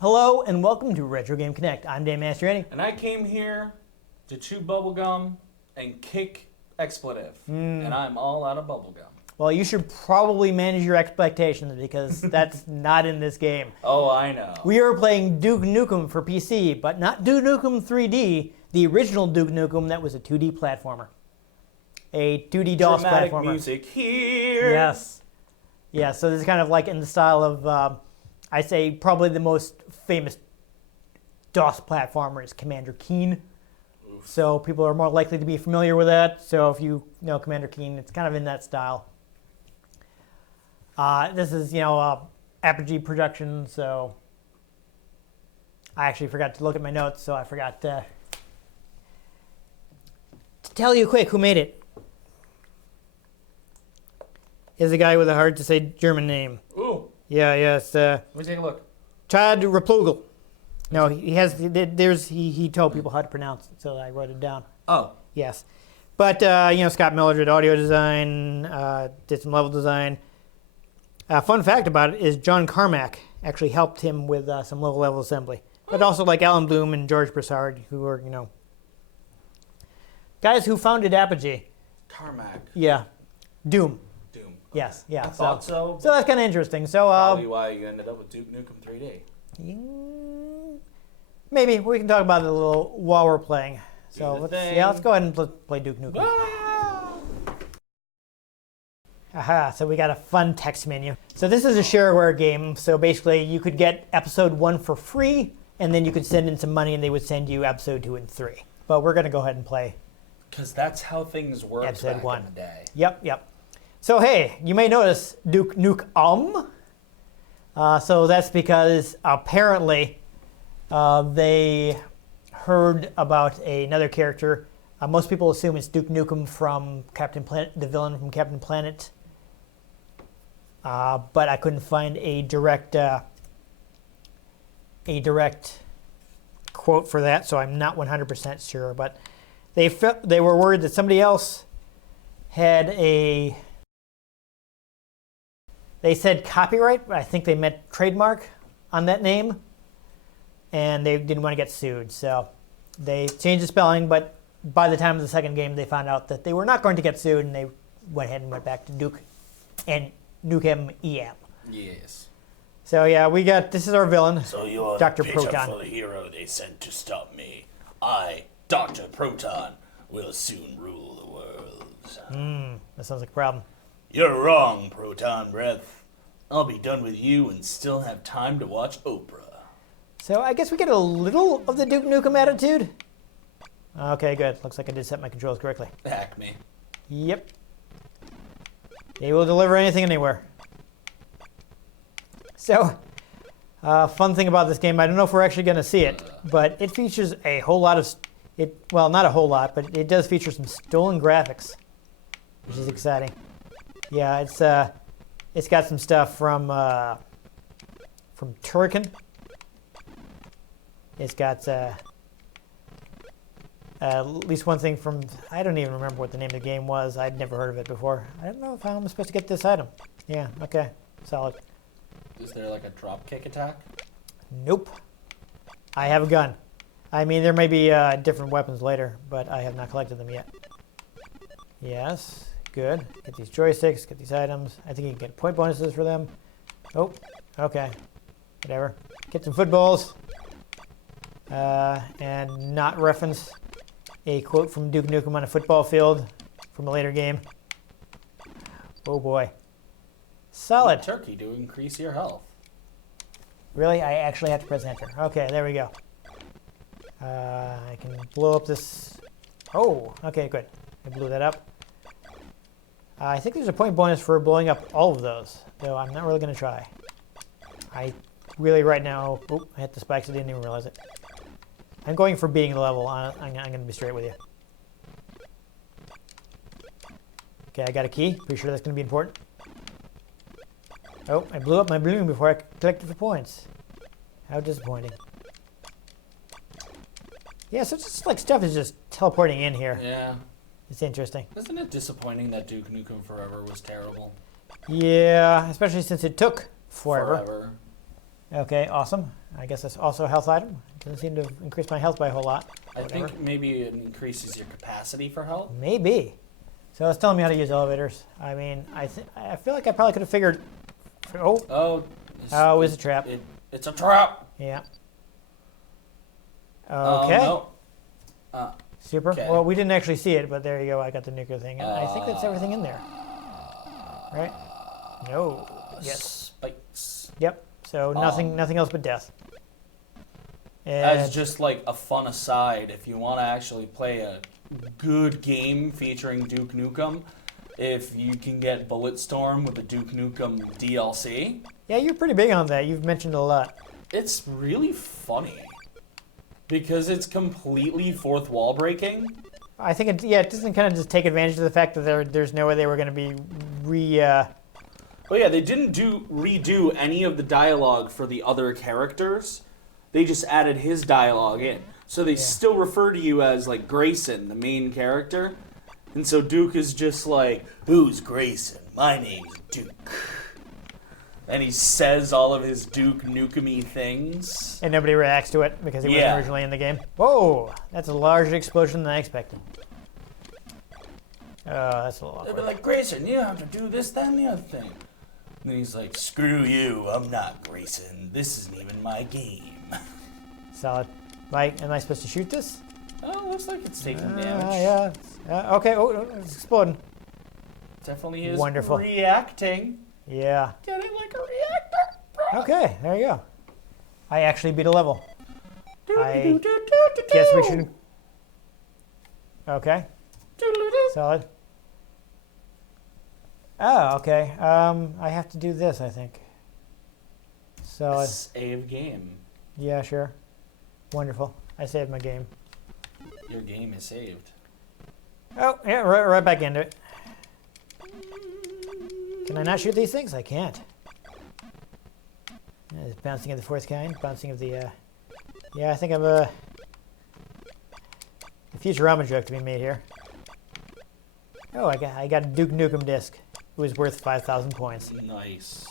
Hello and welcome to Retro Game Connect. I'm Dan Mastriani. And I came here to chew bubblegum and kick expletive. And I'm all out of bubblegum. Well, you should probably manage your expectations because that's not in this game. Oh, I know. We are playing Duke Nukem for PC, but not Duke Nukem 3D, the original Duke Nukem that was a 2D platformer. A 2D DOS Dramatic platformer. music here. Yes. Yeah, so this is kind of like in the style of, I say probably the most famous DOS platformer is Commander Keen. Oof. So people are more likely to be familiar with that. So if you know Commander Keen, it's kind of in that style. This is, Apogee production, so I actually forgot to look at my notes, so I forgot to tell you quick who made it. Is a guy with a hard-to-say German name. Ooh. Yeah, it's Let me take a look. Chad Replugel. No, he told people how to pronounce it, so I wrote it down. Oh. Yes. But, Scott Miller did audio design, did some level design. Fun fact about it is John Carmack actually helped him with some low-level assembly. But also like Alan Bloom and George Broussard, who were, guys who founded Apogee. Carmack. Yeah. Doom. Doom. Yes, yeah. I thought so. So that's kind of interesting. So Probably why you ended up with Duke Nukem 3D. Maybe we can talk about it a little while we're playing. So let's go ahead and play Duke Nukem. Aha, so we got a fun text menu. So this is a shareware game. So basically you could get episode 1 for free, and then you could send in some money and they would send you episode 2 and 3. But we're going to go ahead and play Because that's how things worked episode back 1. in the day. Yep. So hey, you may notice Duke Nukem. So that's because apparently they heard about another character. Most people assume it's Duke Nukem from Captain Planet, the villain from Captain Planet. But I couldn't find a direct quote for that, so I'm not 100% sure. But they were worried that somebody else had a. They said copyright, but I think they meant trademark on that name, and they didn't want to get sued, so they changed the spelling. But by the time of the second game, they found out that they were not going to get sued, and they went ahead and went back to Duke and Nukem EM. Yes. So yeah, this is our villain. So you're Dr. the Proton. pitiful hero they sent to stop me. I, Dr. Proton, will soon rule the world. That sounds like a problem. You're wrong, Proton Breath. I'll be done with you and still have time to watch Oprah. So I guess we get a little of the Duke Nukem attitude. Okay, good. Looks like I did set my controls correctly. Hack me. Yep. They will deliver anything anywhere. So, fun thing about this game, I don't know if we're actually going to see it, but it features a whole lot of, well, not a whole lot, but it does feature some stolen graphics, which is exciting. Yeah, it's got some stuff from Turrican. It's got at least one thing from, I don't even remember what the name of the game was. I'd never heard of it before. I don't know if I'm supposed to get this item. Yeah, okay, solid. Is there like a drop kick attack? Nope. I have a gun. I mean, there may be different weapons later, but I have not collected them yet. Yes, good. Get these joysticks, get these items. I think you can get point bonuses for them. Oh, okay. Whatever. Get some footballs. And not reference a quote from Duke Nukem on a football field from a later game. Oh boy. Solid. Turkey to increase your health. Really? I actually have to press enter. Okay, there we go. I can blow up this. Oh, okay, good. I blew that up. I think there's a point bonus for blowing up all of those, though I'm not really going to try. I really right now, oh, I hit the spikes, I didn't even realize it. I'm going for being level. I'm going to be straight with you. Okay, I got a key. Pretty sure that's going to be important. Oh, I blew up my balloon before I collected the points. How disappointing. Yeah, so it's just like stuff is just teleporting in here. Yeah. It's interesting. Isn't it disappointing that Duke Nukem Forever was terrible? Yeah, especially since it took forever. Forever. Okay, awesome. I guess that's also a health item. Doesn't seem to increase my health by a whole lot. I Whatever. think maybe it increases your capacity for health. Maybe. So it's telling me how to use elevators. I mean, I feel like I probably could have figured. Oh, Oh. oh, it's a trap. It's a trap. Yeah. Oh, Okay. no. Super. Okay. Well, we didn't actually see it, but there you go. I got the nuclear thing. And I think that's everything in there. Right? No. Yes. Spikes. Yep. So nothing else but death. As And just like a fun aside, if you want to actually play a good game featuring Duke Nukem, if you can get Bulletstorm with the Duke Nukem DLC, yeah, you're pretty big on that. You've mentioned it a lot. it's really funny because it's completely fourth wall breaking. I think it doesn't kind of just take advantage of the fact that there's no way they were going to be But yeah, they didn't redo any of the dialogue for the other characters. They just added his dialogue in. So they still refer to you as like Grayson, the main character. And so Duke is just like, "Who's Grayson? My name's Duke." And he says all of his Duke Nukem-y things. and nobody reacts to it because he wasn't Yeah. originally in the game. Whoa, that's a larger explosion than I expected. Oh, that's a little They'd be awkward. like, "Grayson, you have to do this, that, and the other thing." And he's like, "Screw you, I'm not Grayson. This isn't even my game." Solid. Like, am I supposed to shoot this? Oh, looks like it's taking damage. Yeah. Okay. Oh, it's exploding. Definitely is Wonderful. reacting. Yeah. Get it like a reactor, bro. Okay, there you go. I actually beat a level. I Do-do-do-do-do-do. guess we should. Okay. Do-do-do. Solid. Oh, okay. I have to do this, I think. So, Save game. yeah, sure. Wonderful. I saved my game. Your game is saved. Oh, yeah, right back into it. Can I not shoot these things? I can't. There's bouncing of the fourth kind. Bouncing of the, Yeah, I think I'm a Futurama joke to be made here. Oh, I got a Duke Nukem disc. It was worth 5,000 points. Nice.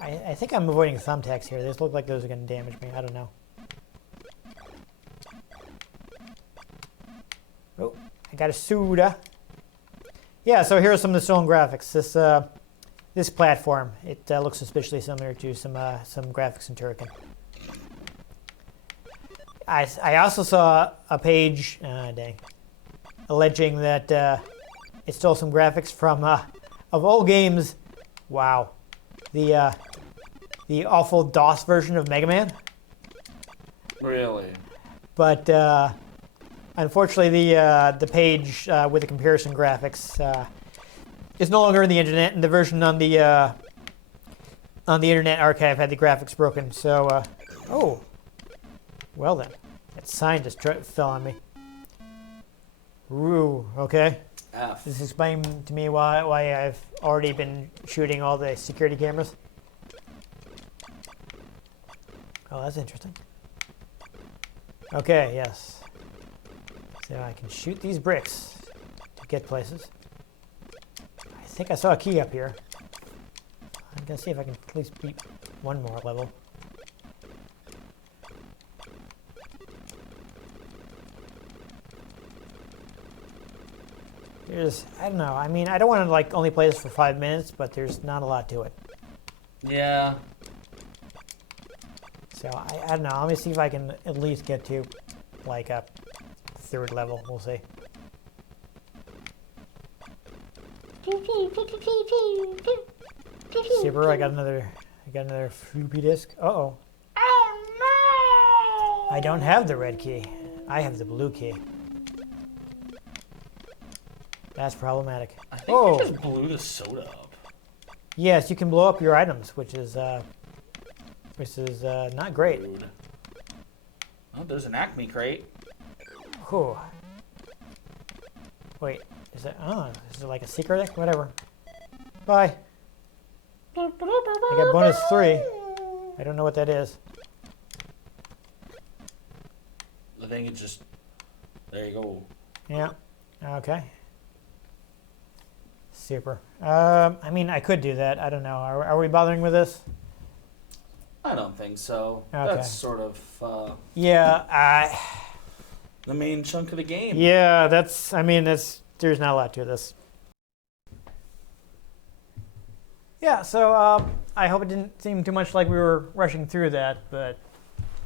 I think I'm avoiding thumbtacks here. These look like those are going to damage me. I don't know. Oh, I got a soda. Yeah, so here are some of the stolen graphics. This platform, it looks suspiciously similar to some graphics in Turrican. I also saw a page, alleging that it stole some graphics from of old games. Wow, the awful DOS version of Mega Man. Really? But unfortunately, the page with the comparison graphics is no longer in the internet, and the version on the Internet Archive had the graphics broken. So, oh, well then, that sign just fell on me. Ooh, okay. F. This explain to me why I've already been shooting all the security cameras. Oh, that's interesting. Okay, yes. So I can shoot these bricks to get places. I think I saw a key up here. I'm gonna see if I can at least beat one more level. I don't know. I mean, I don't want to like only play this for 5 minutes, but there's not a lot to it. Yeah. So I don't know. Let me see if I can at least get to like a third level. We'll see. Super, I got another floopy disk. Uh-oh. Oh no! I don't have the red key. I have the blue key. That's problematic. I think Oh, you just blew the soda up. yes, you can blow up your items, which is not great. Rude. Oh, there's an Acme crate. Whew. Wait, is it like a secret? Whatever. Bye. I got bonus 3. I don't know what that is. think it's just, there you go. Yeah. Okay. Super. I mean, I could do that. I don't know. Are we bothering with this? I don't think so. Okay. That's sort of Yeah. the main chunk of the game. Yeah. That's. I mean, there's not a lot to this. Yeah. So I hope it didn't seem too much like we were rushing through that, but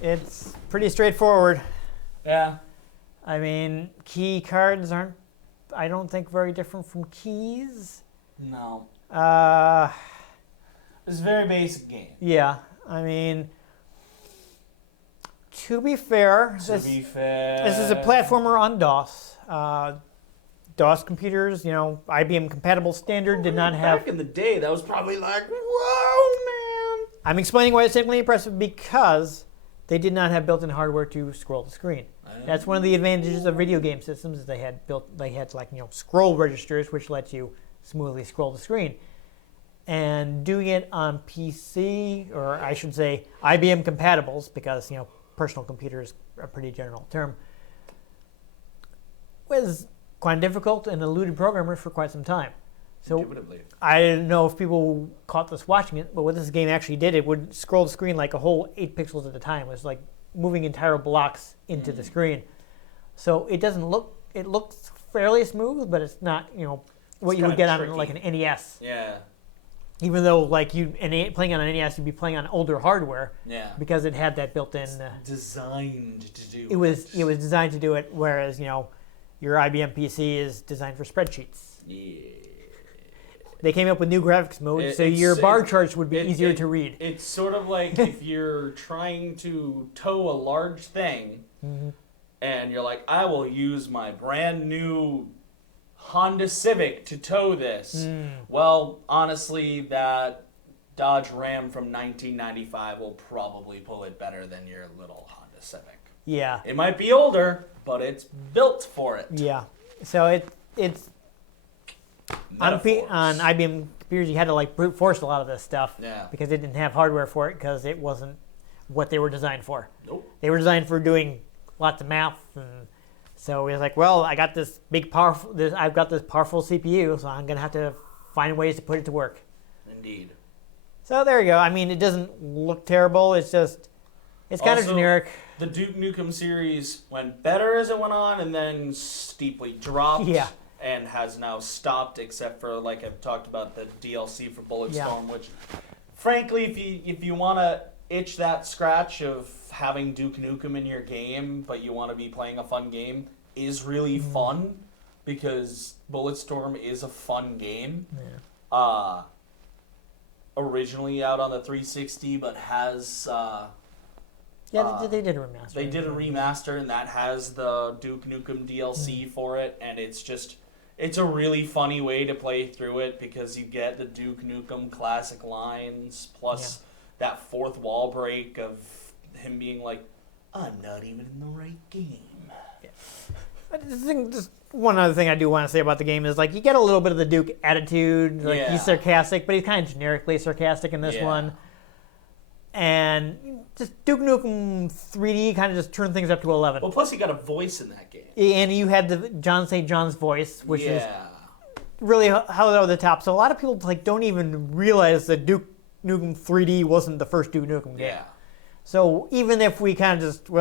it's pretty straightforward. Yeah. I mean, key cards aren't, I don't think, very different from keys. No. It's a very basic game. Yeah. I mean, to be fair, To be fair. this is a platformer on DOS. DOS computers, IBM compatible standard did not have. Back in the day, that was probably like, whoa, man. I'm explaining why it's technically impressive because they did not have built-in hardware to scroll the screen. That's one of the advantages of video game systems. Is they had scroll registers, which let you smoothly scroll the screen. And doing it on PC, or I should say IBM compatibles, because personal computers are a pretty general term, was quite difficult and eluded programmers for quite some time. So Indubitably. I don't know if people caught this watching it, but what this game actually did, it would scroll the screen like a whole 8 pixels at a time. It was like moving entire blocks into the screen. So it doesn't look, it looks fairly smooth, but it's not, what you would get on like an NES. Yeah. Even though playing on an NES, you'd be playing on older hardware. Yeah. Because it had that built-in. Designed to do it was designed to do it, whereas your IBM PC is designed for spreadsheets. Yeah. They came up with new graphics modes, so your bar charts would be easier to read. It's sort of like if you're trying to tow a large thing, and you're like, I will use my brand new Honda Civic to tow this. Well, honestly, that Dodge Ram from 1995 will probably pull it better than your little Honda Civic. Yeah. It might be older, but it's built for it. Yeah. So it's on IBM computers, you had to brute force a lot of this stuff. Yeah. Because they didn't have hardware for it, because it wasn't what they were designed for. Nope. They were designed for doing lots of math, and so it was like, well, I've got this powerful CPU, so I'm gonna have to find ways to put it to work. Indeed. So there you go. I mean, it doesn't look terrible. It's kind of generic. The Duke Nukem series went better as it went on, and then steeply dropped. Yeah. And has now stopped, except for, like I've talked about, the DLC for Bulletstorm, which, frankly, if you want to itch that scratch of having Duke Nukem in your game, but you want to be playing a fun game, is really fun, because Bulletstorm is a fun game. Yeah. Originally out on the 360, but has... they did a remaster. They did a remaster, and that has the Duke Nukem DLC for it, and it's a really funny way to play through it, because you get the Duke Nukem classic lines, plus that fourth wall break of him being like, I'm not even in the right game. Yeah. Just one other thing I do want to say about the game is, you get a little bit of the Duke attitude. He's sarcastic, but he's kind of generically sarcastic in this one. And just Duke Nukem 3D kind of just turned things up to 11. Well, plus he got a voice in that game. And you had the John St. John's voice, which is really held over the top. So a lot of people don't even realize that Duke Nukem 3D wasn't the first Duke Nukem game. Yeah. So even if we kind of just, we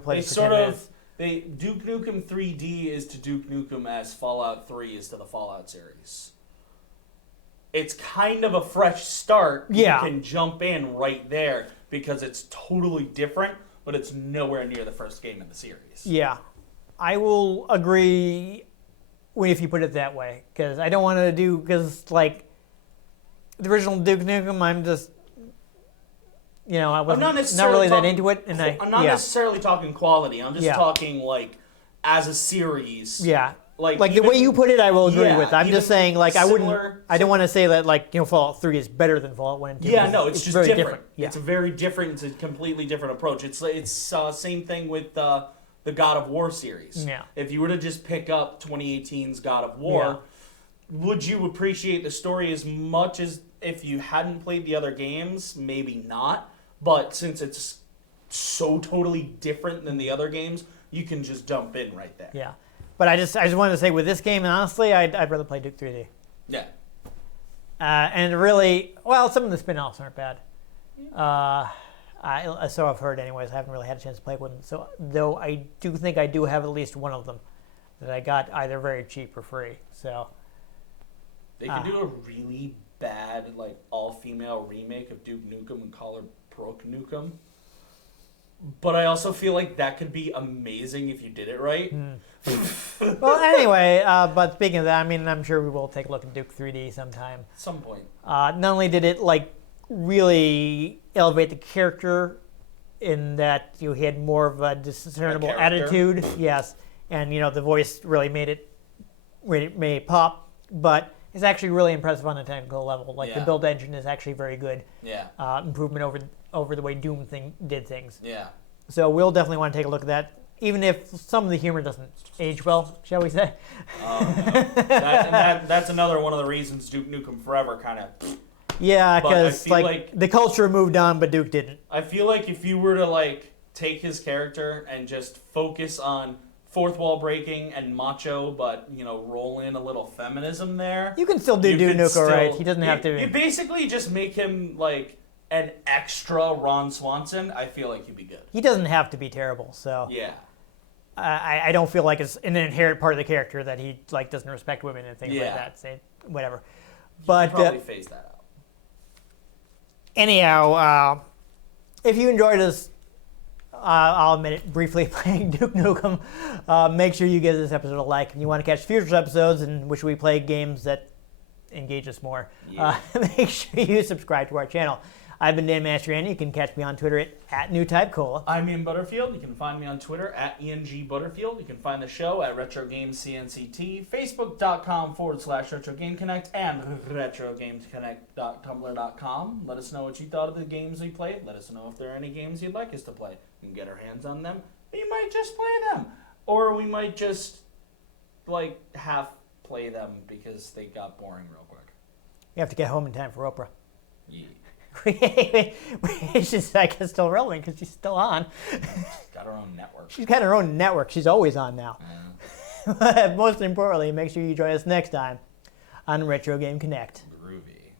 played it for 10 minutes. Duke Nukem 3D is to Duke Nukem as Fallout 3 is to the Fallout series. It's kind of a fresh start. Yeah. You can jump in right there because it's totally different, but it's nowhere near the first game in the series. Yeah. I will agree if you put it that way, because I don't want to because the original Duke Nukem, I'm just, I wasn't not really that into it. And I'm not necessarily talking quality. I'm just talking as a series. Yeah. The way you put it, I will agree with. I'm just saying, I don't want to say that, Fallout 3 is better than Fallout 1 and 2. Yeah, no, it's just very different. Yeah. It's a very different, it's a completely different approach. It's same thing with the God of War series. Yeah. If you were to just pick up 2018's God of War, would you appreciate the story as much as if you hadn't played the other games? Maybe not. But since it's so totally different than the other games, you can just jump in right there. Yeah. But I just wanted to say with this game, and honestly, I'd rather play Duke 3D. Yeah. And really, well, some of the spin-offs aren't bad. So I've heard anyways. I haven't really had a chance to play with them. So though I do think I do have at least one of them that I got either very cheap or free. So they could do a really bad, like, all-female remake of Duke Nukem and call her Brooke Nukem. But I also feel like that could be amazing if you did it right. Well, anyway, but speaking of that, I mean, I'm sure we will take a look at Duke 3D sometime. At some point. Not only did it like really elevate the character in that he had more of a discernible attitude, yes, and the voice really made it pop, but it's actually really impressive on a technical level. Like the build engine is actually very good. Yeah. Improvement over the way Doom did things. Yeah. So we'll definitely want to take a look at that, even if some of the humor doesn't age well, shall we say? That's another one of the reasons Duke Nukem Forever kind of. Yeah, because like the culture moved on, but Duke didn't. I feel like if you were to like take his character and just focus on fourth wall breaking and macho, but roll in a little feminism there. You can still do Duke Nukem, right? He doesn't have to. You basically just make him like an extra Ron Swanson. I feel like he'd be good. He doesn't have to be terrible, so yeah. I don't feel like it's an inherent part of the character that he like doesn't respect women and things like that. Say whatever, but probably phase that out. Anyhow, if you enjoyed us, I'll admit it, briefly playing Duke Nukem, make sure you give this episode a like. If you want to catch future episodes in which we play games that engage us more, make sure you subscribe to our channel. I've been Dan Mastriani. You can catch me on Twitter at NewTypeCola. I'm Ian Butterfield. You can find me on Twitter at ENG Butterfield. You can find the show at Retro Games CNCT, Facebook.com/RetroGameConnect, and RetroGamesConnect.tumblr.com. Let us know what you thought of the games we played. Let us know if there are any games you'd like us to play. We can get our hands on them. We might just play them. Or we might just, like, half play them because they got boring real quick. You have to get home in time for Oprah. Yeah. Which is, I guess, still relevant because she's still on. She's got her own network. She's got her own network. She's always on now. But most importantly, make sure you join us next time on Retro Game Connect. Groovy.